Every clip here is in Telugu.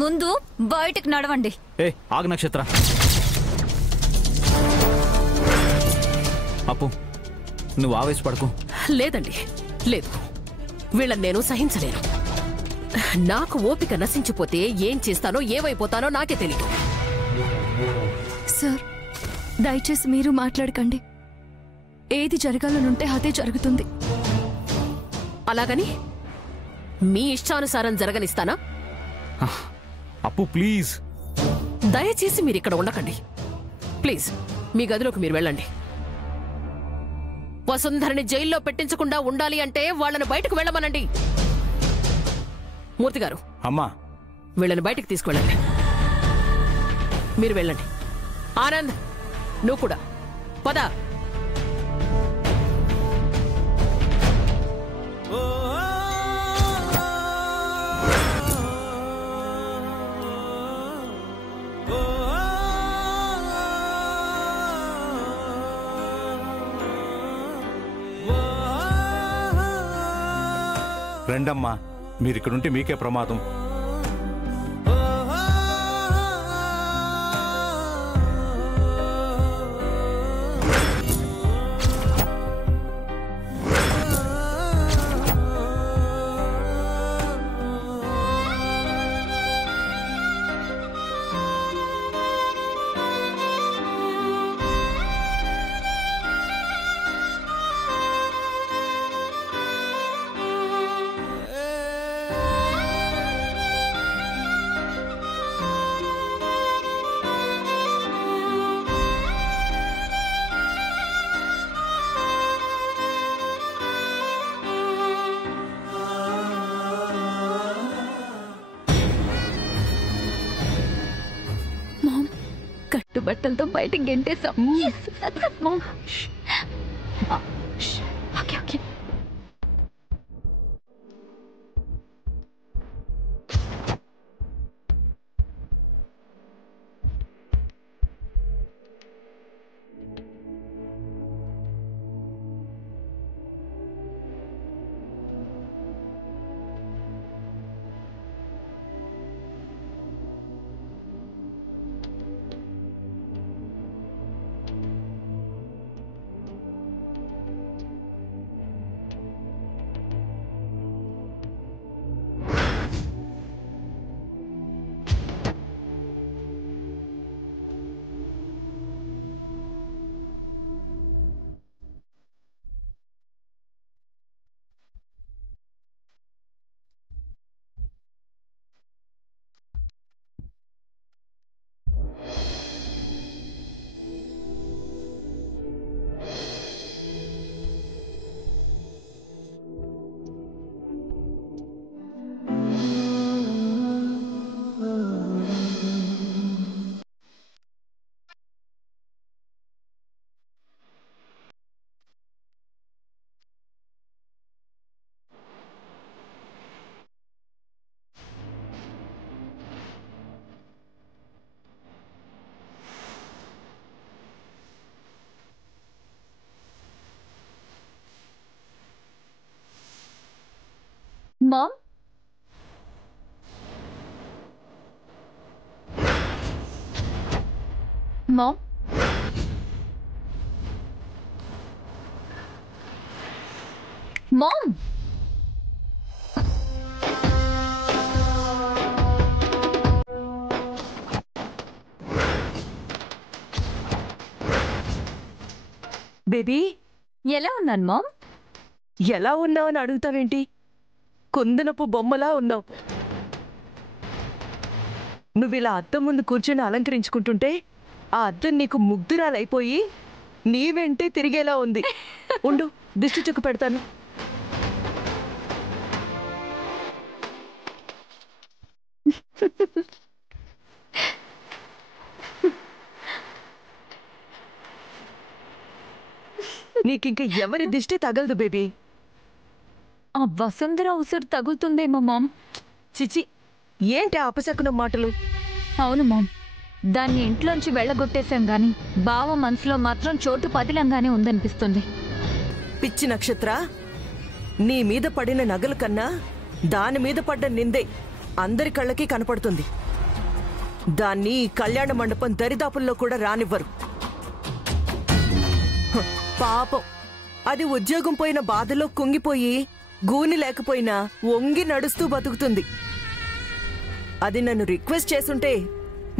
ముందు బయటికి నడవండి. ఆగు నక్షత్ర. అప్పు, నువ్వు ఆవేశపడకు. లేదండి, లేదు. వీళ్ళని నేను సహించలేను. నాకు ఓపిక నశించిపోతే ఏం చేస్తానో ఏమైపోతానో నాకే తెలియదు. సార్, దయచేసి మీరు మాట్లాడకండి. ఏది జరగాలనుంటే అదే జరుగుతుంది. అలాగని మీ ఇష్టానుసారం జరగనిస్తానా? అప్పు ప్లీజ్. దయచేసి మీరు ఇక్కడ ఉండకండి. ప్లీజ్ మీ గదిలోకి మీరు వెళ్ళండి. వసుంధరని జైల్లో పెట్టించకుండా ఉండాలి అంటే వాళ్ళని బయటకు వెళ్ళమనండి. మూర్తి గారు, అమ్మా, వీళ్ళని బయటకు తీసుకెళ్ళండి. మీరు వెళ్ళండి. ఆనంద్, నువ్వు కూడా పద. రండమ్మా, మీరిక్కడుంటే మీకే ప్రమాదం. బట్టలతో బయటకు గెంటేసాం. Mom? Mom? Mom? బేబీ, ఎలా ఉన్నాను మామ్? ఎలా ఉన్నావని అడుగుతావేంటి? కుందనపు బొమ్మలా ఉన్నావు. నువ్విలా అద్దం ముందు కూర్చొని అలంకరించుకుంటుంటే ఆ అద్దం నీకు ముగ్ధురాలైపోయి నీ వెంటే తిరిగేలా ఉంది. ఉండు, దిష్టి చుక్కు పెడతాను. నీకింక ఎవరి దిష్టి తగలదు బేబీ. ఆ వసుంధర ఉసురు తగులుతుందేమో మామ్. చిచి, ఏంటి అపశకునం మాటలు? అవును మామ్, దాన్ని ఇంట్లోంచి వెళ్ళగొట్టేశాం గాని బావ మనసులో మాత్రం చోటు పదిలంగానే ఉందనిపిస్తుంది. పిచ్చి నక్షత్ర, నీ మీద పడిన నగల కన్నా దాని మీద పడ్డ నిందే అందరి కళ్ళకి కనపడుతుంది. దాన్ని ఈ కళ్యాణ మండపం దరిదాపుల్లో కూడా రానివ్వరు. హ, పాపం అది ఉద్యోగం పోయిన బాధలో కుంగిపోయి గూని లేకపోయినా వంగి నడుస్తూ బతుకుతుంది. అది నన్ను రిక్వెస్ట్ చేసుంటే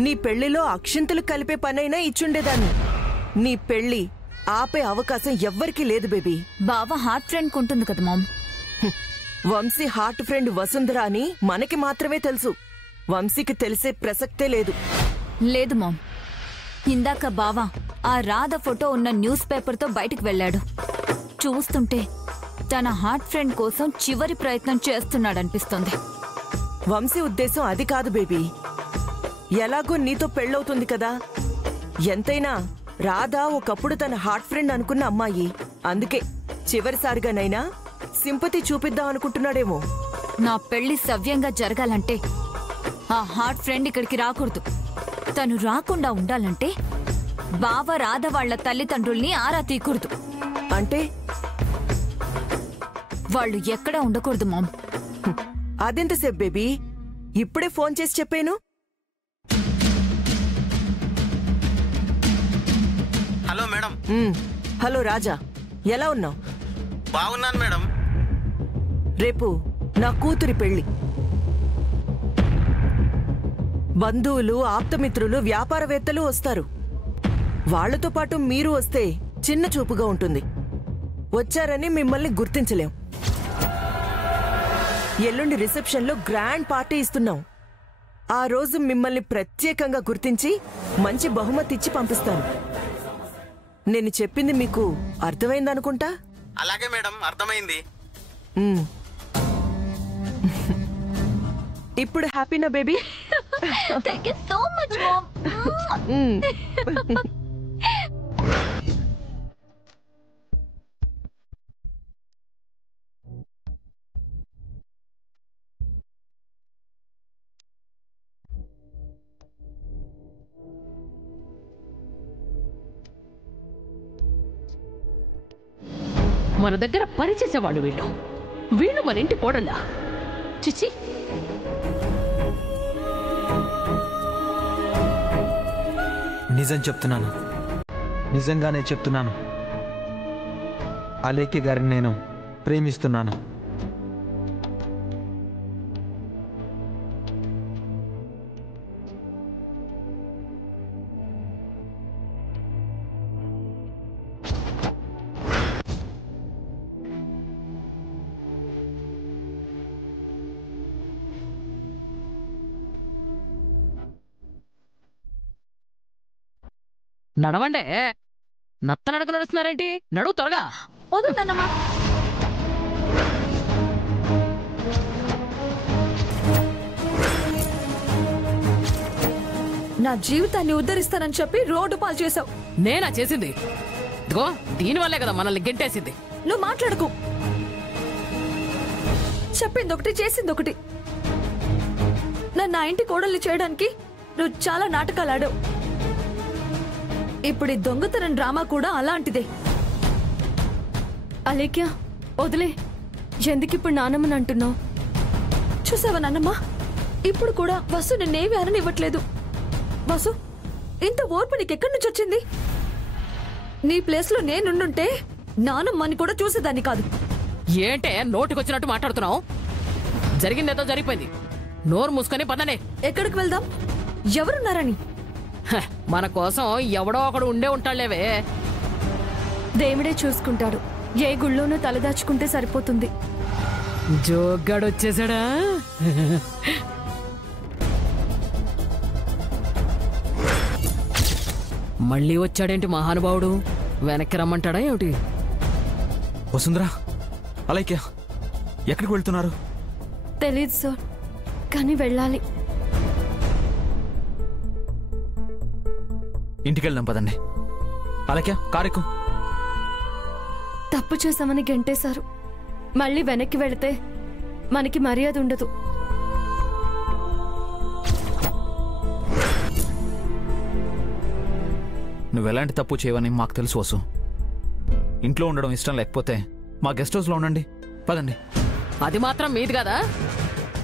నీ పెళ్లిలో అక్షింతలు కలిపే పనైనా ఇచ్చుండేదాన్ని. నీ పెళ్లి ఆపే అవకాశం ఎవ్వరికీ లేదు బేబీ. బావ హార్ట్ ఫ్రెండ్ కుంటుంది కదా ma'am. Vamsi heart friend Vasundhara అని మనకి మాత్రమే తెలుసు. వంశీకి తెలిసే ప్రసక్తే లేదు. లేదు మామ్, ఇందాక బావ ఆ రాధ ఫోటో ఉన్న న్యూస్ పేపర్తో బయటికి వెళ్ళాడు. చూస్తుంటే తన హార్ట్ ఫ్రెండ్ కోసం చివరి ప్రయత్నం చేస్తున్నాడనిపిస్తుంది. వంశీ ఉద్దేశం అది కాదు బేబీ. ఎలాగో నీతో పెళ్ళవుతుంది కదా. ఎంతైనా రాధ ఒకప్పుడు తన హార్ట్ ఫ్రెండ్ అనుకున్న అమ్మాయి. అందుకే చివరిసారిగానైనా సింపతి చూపిద్దాం అనుకుంటున్నాడేమో. నా పెళ్లి సవ్యంగా జరగాలంటే ఆ హార్ట్ ఫ్రెండ్ ఇక్కడికి రాకూడదు. తను రాకుండా ఉండాలంటే బావ రాధ వాళ్ల తల్లిదండ్రుల్ని ఆరా తీయకూడదు. అంటే వాళ్ళు ఎక్కడ ఉండకూడదు మామ్. అదెంతసేపు బేబీ? ఇప్పుడే ఫోన్ చేసి చెప్పాను. Hello madam. హలో రాజా, ఎలా ఉన్నావు? బాగున్నాను మేడం. రేపు నా కూతురి పెళ్లి. బంధువులు, ఆప్తమిత్రులు, వ్యాపారవేత్తలు వస్తారు. వాళ్లతో పాటు మీరు వస్తే చిన్న చూపుగా ఉంటుంది. వచ్చారని మిమ్మల్ని గుర్తించలేం. ఎల్లుండి రిసెప్షన్లో గ్రాండ్ పార్టీ ఇస్తున్నాం. ఆ రోజు మిమ్మల్ని ప్రత్యేకంగా గుర్తించి మంచి బహుమతి ఇచ్చి పంపిస్తాను. నేను చెప్పింది మీకు అర్థమైందనుకుంటా. అలాగే మేడం, అర్థమైంది. ఇప్పుడు హ్యాపీనా baby? Thank you so much, Mom. మన దగ్గర పనిచేసేవాళ్ళు వీళ్ళు. వీళ్ళు మన ఇంటి కోడళ్ళా? చిచి. నిజం చెప్తున్నాను, నిజంగానే చెప్తున్నాను. అలేఖ్య గారిని నేను ప్రేమిస్తున్నాను. నడవండే. నత్త నడక నడుస్తున్నారేంటి? నడువు త్వరగా. వదులుతానమ్మా. నా జీవితాన్ని ఉద్ధరిస్తానని చెప్పి రోడ్డు పాలు చేసావు. నేనా చేసింది? ఇదిగో దీనివల్లే కదా మనల్ని గెంటేసింది. నువ్వు మాట్లాడకు. చెప్పింది ఒకటి, చేసింది ఒకటి. నన్ను నా ఇంటి కోడల్ని చేయడానికి నువ్వు చాలా నాటకాలు ఆడావు. ఇప్పుడు ఈ దొంగతనం డ్రామా కూడా అలాంటిదే. అలేఖ్య, వదిలే. ఎందుకిప్పుడు నానమ్మని అంటున్నావు? చూసావా నాన్నమ్మ, ఇప్పుడు కూడా వసు నిన్నేమి అననివ్వట్లేదు. వసు, ఇంత ఓర్పు నీకెక్కడి నుంచి వచ్చింది? నీ ప్లేస్లో నేనుండుంటే నానమ్మని కూడా చూసేదాన్ని కాదు. ఏంటే నోటికొచ్చినట్టు మాట్లాడుతున్నావు? జరిగిందేదో జరిగిపోయింది. నోరు మూసుకొని పదనే. ఎక్కడికి వెళ్దాం? ఎవరున్నారని? మన కోసం ఎవడో ఒకడు ఉండే ఉంటాడులేవే. దేవుడే చూసుకుంటాడు. ఏ గుళ్ళోనూ తలదాచుకుంటే సరిపోతుంది. జోగ్గాడొచ్చేసాడా? మళ్ళీ వచ్చాడేంటి మహానుభావుడు? వెనక్కి రమ్మంటాడా ఏమిటి? వసుంధర, అలేఖ్య, ఎక్కడికి వెళ్తున్నారు? తెలీదు సార్, కానీ వెళ్ళాలి. ఇంటికి వెళ్దాం పదండి. అలేఖ్య, కారెక్కు. తప్పు చేశామని గెంటేశారు. మళ్ళీ వెనక్కి వెళితే మనకి మర్యాద ఉండదు. నువ్వెలాంటి తప్పు చేయవని మాకు తెలుసు వసు. ఇంట్లో ఉండడం ఇష్టం లేకపోతే మా గెస్ట్ హౌస్లో ఉండండి. పదండి. అది మాత్రం మీది కదా.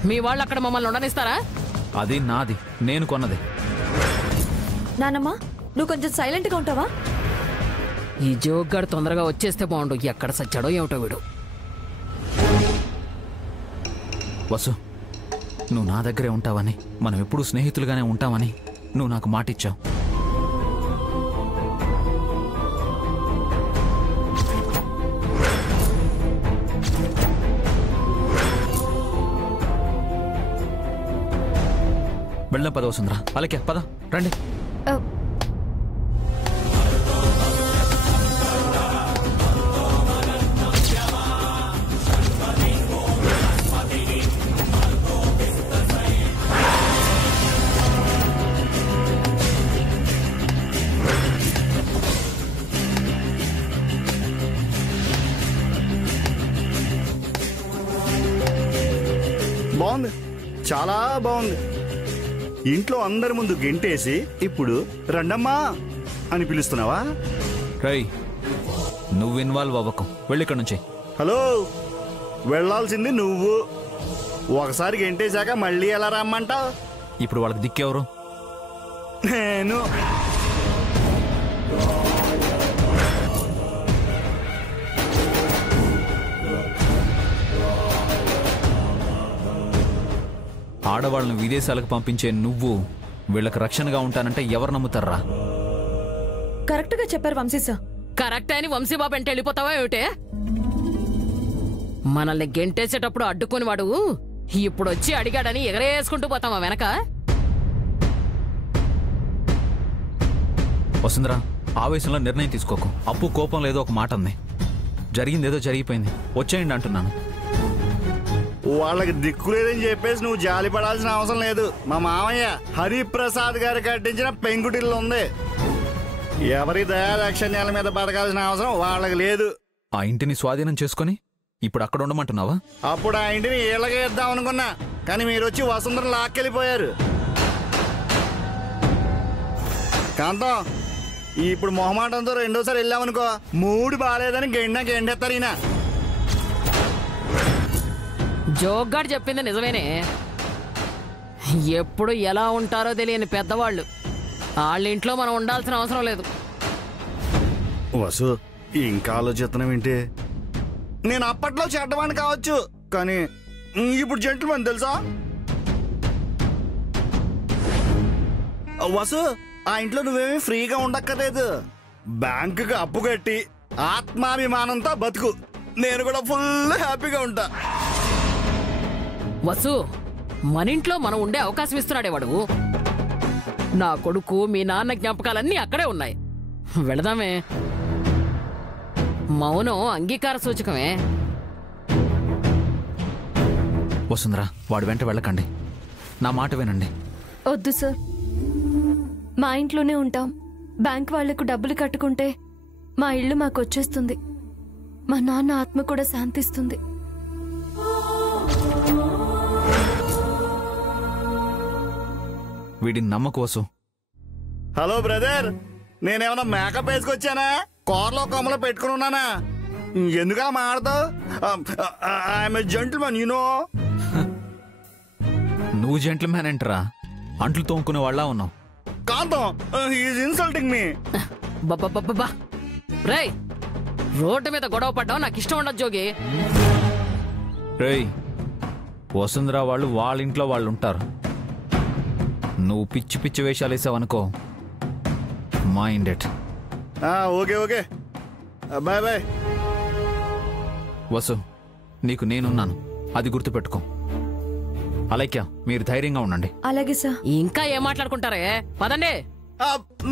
మీ వాళ్ళు అక్కడ మమ్మల్ని ఉండనిస్తారా? అది నాది, నేను కొన్నది. నానమ్మ, నువ్వు కొంచెం సైలెంట్ గా ఉంటావా? ఈ జోగ్గాడు తొందరగా వచ్చేస్తే బాగుండు. ఎక్కడ సచ్చాడో ఏమిటో వీడు. వసు, నువ్వు నా దగ్గరే ఉంటావని, మనం ఎప్పుడూ స్నేహితులుగానే ఉంటామని నువ్వు నాకు మాటిచ్చావు. వెళ్ళం పద వసుంధరా. అలాగే పద, రండి. బాగుంది, చాలా బాగుంది. ఇంట్లో అందరి ముందు గెంటేసి ఇప్పుడు రండమ్మా అని పిలుస్తున్నావా? రై, నువ్వు ఇన్వాల్వ్ అవ్వకు, వెళ్ళిక్కడి నుంచి. హలో, వెళ్ళాల్సింది నువ్వు. ఒకసారి గెంటేశాక మళ్ళీ ఎలా రమ్మంటావు? ఇప్పుడు వాళ్ళకి దిక్కెవరు? నేను. ఆడవాళ్ళని విదేశాలకు పంపించే నువ్వు వీళ్ళకి రక్షణగా ఉంటానంటే ఎవరు నమ్ముతారా? కరెక్ట్ గా చెప్పారు వంశీ సార్. కరెక్ట్ అని వంశీబాబు అంటే వెళ్ళిపోతావా ఏమిటే? మనల్ని గెంటేసేటప్పుడు అడ్డుకుని వాడు ఇప్పుడు వచ్చి అడిగాడని ఎగరేసుకుంటూ పోతావా వెనక? వసుంధరా, ఆవేశంలో నిర్ణయం తీసుకోకు. అప్పు కోపం లేదో ఒక మాట అంది. జరిగిందేదో జరిగిపోయింది, వచ్చేయండి అంటున్నాను. వాళ్ళకి దిక్కు లేదని చెప్పేసి నువ్వు జాలి పడాల్సిన అవసరం లేదు. మా మామయ్య హరిప్రసాద్ గారు కట్టించిన పెంకుటిల్లు ఉంది. ఎవరి దయాదాక్షణ్యాల మీద బతకాల్సిన అవసరం వాళ్ళకి లేదు. ఆ ఇంటిని స్వాధీనం చేసుకుని ఇప్పుడు అక్కడ ఉండమంటున్నావా? అప్పుడు ఆ ఇంటిని వీళ్ళకే ఇద్దాం అనుకున్నా, కానీ మీరు వచ్చి వసుంధర లాక్కెళ్ళిపోయారు. కాంతం, ఇప్పుడు మొహమాటంతో రెండోసారి వెళ్ళామనుకో, మూడు బాగాలేదని గెండెత్తారు ఈయన. జోగ్గాడు చెప్పింది నిజమేనే. ఎప్పుడు ఎలా ఉంటారో తెలియని పెద్దవాళ్ళు. వాళ్ళ ఇంట్లో మనం ఉండాల్సిన అవసరం లేదు. వసు, ఇంకా ఆలోచిస్తున్నాం ఏంటి? నేను అప్పట్లో చెడ్డవాడిని కావచ్చు, కానీ ఇప్పుడు జెంటిల్మెన్ తెలుసా? వసు, ఆ ఇంట్లో నువ్వేమీ ఫ్రీగా ఉండక్కర్లేదు. బ్యాంకుకి అప్పు కట్టి ఆత్మాభిమానంతో బతుకు. నేను కూడా ఫుల్ హ్యాపీగా ఉంటా. వసు, మన ఇంట్లో మనం ఉండే అవకాశం ఇస్తున్నాడే వాడు. నా కొడుకు, మీ నాన్న జ్ఞాపకాలన్నీ అక్కడే ఉన్నాయి. వెళదామే. మౌనం అంగీకార సూచకమే. వసుంధరా, వాడు వెంట వెళ్ళకండి, నా మాట వినండి. వద్దు సార్, మా ఇంట్లోనే ఉంటాం. బ్యాంక్ వాళ్లకు డబ్బులు కట్టుకుంటే మా ఇల్లు మాకు వచ్చేస్తుంది. మా నాన్న ఆత్మ కూడా శాంతిస్తుంది. వీడిని నమ్మకోసు. హలో బ్రదర్, నేనేమన్నా మేకప్ వేసుకొచ్చానా? కార్లో కొమ్మలో పెట్టుకుని ఉన్నానా? ఎందుకలా మాడతావు? I'm a gentleman, you know. నువ్వు జెంటిల్మ్యాన్ ఏంటరా? అంట్లు తోముకునే వాళ్ళ ఉన్నావు. కాంతం, హీఈస్ ఇన్సల్టింగ్ మీ. బాబా రేయ్, రోడ్డు మీద గొడవ పడ్డావు నాకు ఇష్టం ఉండదు జోగి. రేయ్, వసుంధరా వాళ్ళు వాళ్ళ ఇంట్లో వాళ్ళు ఉంటారు. నువ్వు పిచ్చి పిచ్చి వేషాలు వేసావనుకో, mind it. Okay okay, bye bye. Vasu, నీకు నేనున్నాను, అది గుర్తుపెట్టుకో. అలైక్య, మీరు ధైర్యంగా ఉండండి. అలాగే సార్. ఇంకా ఏం మాట్లాడుకుంటారే? పదండి.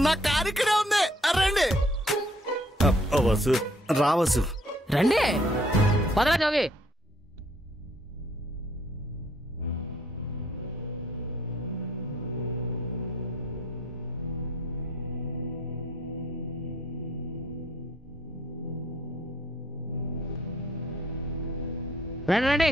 నా కారు ఇక్కడే ఉంది, రండి. వసు, రావసు, రండి. పదరా జోగి. రండి రండి.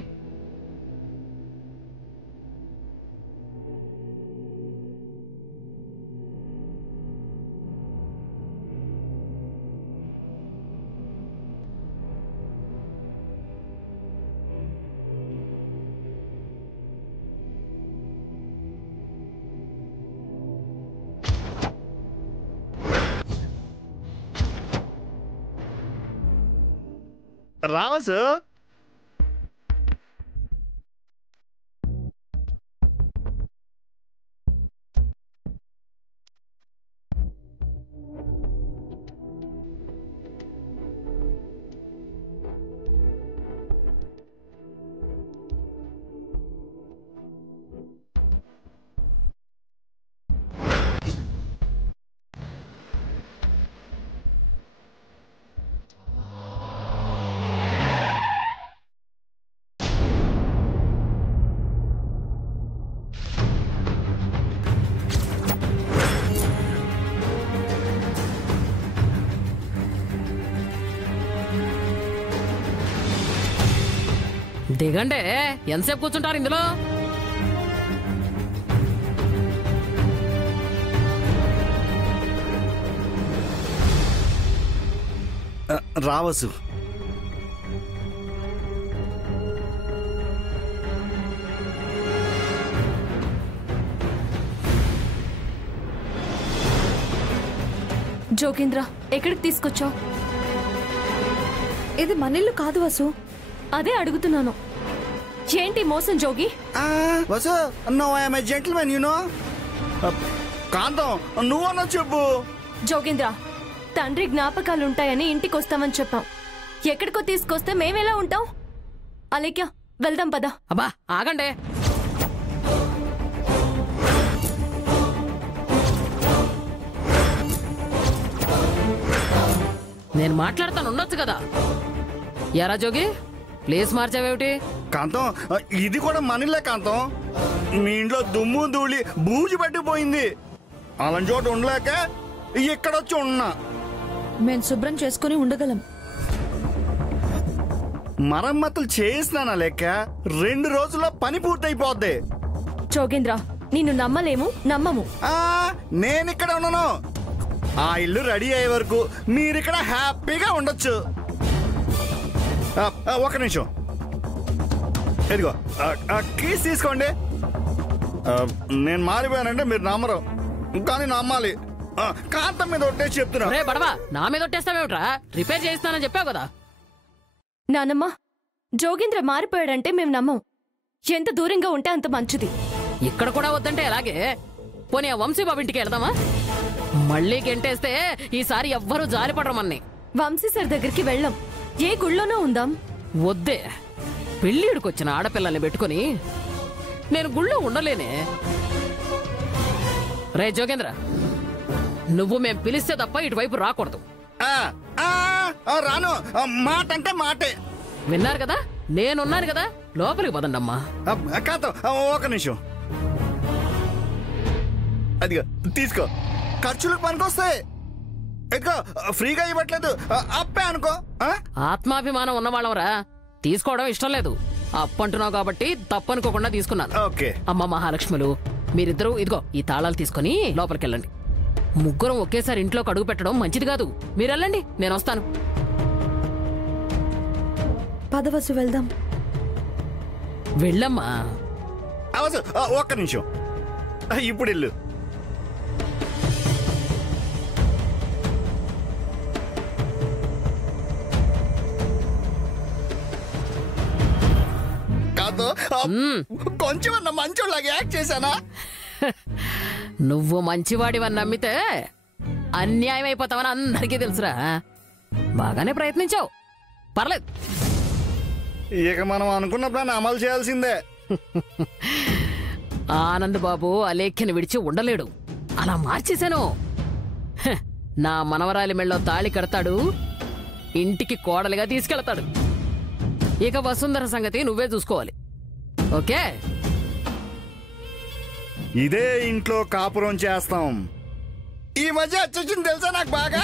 రావసు దిగండి, ఎంతసేపు కూర్చుంటారు ఇందులో? రావసు జోగేంద్ర, ఎక్కడికి తీసుకొచ్చావు? ఇది మన ఇల్లు కాదు వసు. అదే అడుగుతున్నాను. ఏంటి మోసం Jogi? Vasu no I'm a gentleman you know. Kantham నువ్వన్నా చెప్పు. జోగేంద్ర, తండ్రి జ్ఞాపకాలుంటాయని ఇంటికి వస్తామని చెప్పాం. ఎక్కడికో తీసుకొస్తే మేమెలా ఉంటాం? అలేఖ్య, వెళ్దాం పద. అబ్బా ఆగండి. నేను మాట్లాడతాను, ఉండొచ్చు కదా. ఎరా జోగి, ప్లేస్ మార్చావేమిటి? కాంతం ఇది కూడా మనలే కాంతం. మీ ఇంట్లో దుమ్ము ధూళి బూజు పట్టిపోయింది. అలాంటి చోట ఉండలేక ఇక్కడొచ్చి ఉన్నా. మేము శుభ్రం చేసుకుని ఉండగలం. మరమ్మతులు చేయిస్తున్నానా లెక్క 2 రోజుల్లో పని పూర్తయిపోద్ది. జోగేంద్ర, నిన్ను నమ్మలేము, నమ్మము. నేనిక్కడ ఉన్నాను. ఆ ఇల్లు రెడీ అయ్యే వరకు మీరిక్కడ హ్యాపీగా ఉండొచ్చు. ఒక నిమిషం, ఇదిగో కీస్ తీసుకోండి. నేను మారిపోయానంటే మీరు నమ్మరు, కానీ నమ్మాలి. కాంతం మీద ఒట్టేసి చెప్తున్నా. రే బడవా, నా మీద ఒట్టేస్తావేమిట్రా? రిపేర్ చేయిస్తానని చెప్పావు కదా. నానమ్మ, జోగేంద్ర మారిపోయాడంటే మేము నమ్మం. ఎంత దూరంగా ఉంటే అంత మంచిది. ఇక్కడ కూడా వద్దంటే ఎలాగే? పోనీ ఆ వంశీబాబు ఇంటికి వెళదామా? మళ్ళీ గెంటేస్తే ఈసారి ఎవ్వరూ జారిపడరు మన్ని. వంశీ సార్ దగ్గరికి వెళ్ళం, ఏ గుళ్ళోనో ఉందాం. వద్దే, పెళ్ళిడికొచ్చిన ఆడపిల్లల్ని పెట్టుకుని నేను గుళ్ళో ఉండలేనే. రే జోగేంద్ర, నువ్వు మేం పిలిస్తే తప్ప ఇటువైపు రాకూడదు. రాను, మాట అంటే మాటే. విన్నారు కదా, నేనున్నాను కదా, లోపలికి పదండమ్మా. కాంతం ఒక నిమిషం, అదిగో తీసుకో. ఖర్చులకు పనికొస్తాయి. ఎక్కువ ఫ్రీగా ఇవ్వట్లేదు, అప్పే అనుకో. ఆత్మాభిమానం ఉన్నవాళ్ళవరా, తీసుకోవడం ఇష్టం లేదు. అప్పంటున్నావు కాబట్టి తప్పనుకోకుండా తీసుకున్నాను. ఓకే అమ్మ మహాలక్ష్ములు, మీరిద్దరూ ఇదిగో ఈ తాళాలు తీసుకుని లోపలికెళ్ళండి. ముగ్గురం ఒకేసారి ఇంట్లోకి అడుగు పెట్టడం మంచిది కాదు. మీరెళ్ళండి, నేను వస్తాను. పదవసు, వెళ్దాం. వెళ్ళమ్మా. ఒక్క నిమిషం, ఇప్పుడు వెళ్ళు. కాదు, కొంచెం మంచోళ్ళగా యాక్ట్ చేశానా? నువ్వు మంచివాడివని నమ్మితే అన్యాయం అయిపోతావని అందరికీ తెలుసురా. బాగానే ప్రయత్నించావు, పర్లేదు. ఇక మనం అనుకున్న ప్లాన్ అమలు చేయాల్సిందే. ఆనంద్ బాబు అలేఖ్యని విడిచి ఉండలేడు, అలా మార్చేశాను. నా మనవరాలి మెళ్ళో తాళి కడతాడు, ఇంటికి కోడలిగా తీసుకెళ్తాడు. ఇక వసుంధర సంగతి నువ్వే చూసుకోవాలి, ఓకే? ఇదే ఇంట్లో కాపురం చేస్తాం. ఈ మధ్య వచ్చొచ్చింది తెలుసా నాకు బాగా.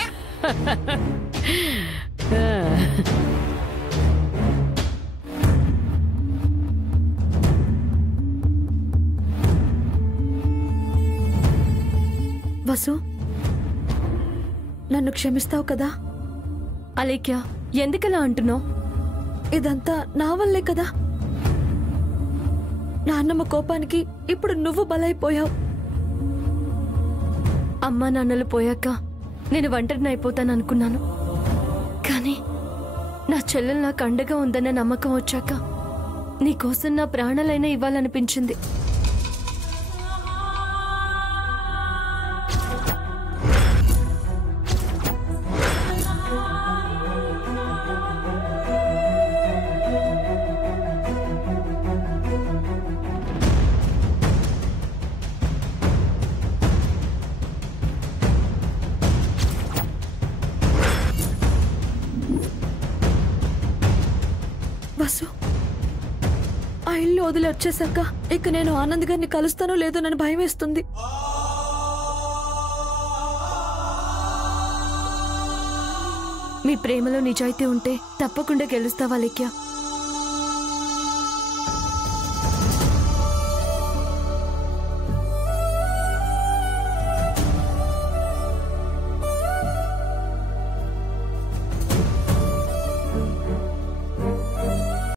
వసు, నన్ను క్షమిస్తావు కదా? అలేఖ్య, ఎందుకలా అంటున్నావు? ఇదంతా నా వల్లే కదా. నాన్నమ్మ కోపానికి ఇప్పుడు నువ్వు బలైపోయావు. అమ్మా నాన్నలు పోయాక నేను ఒంటరిని అయిపోతాననుకున్నాను, కానీ నా చెల్లెలు నాకు అండగా ఉందన్న నమ్మకం వచ్చాక నీకోసం నా ప్రాణాలైనా ఇవ్వాలనిపించింది. వసు, ఆ ఇల్లు వదిలి వచ్చేసాక ఇక నేను ఆనంద్ గారిని కలుస్తానో లేదో నన్ను భయం వేస్తుంది. మీ ప్రేమలో నిజాయితీ ఉంటే తప్పకుండా గెలుస్తావా లేఖ్య?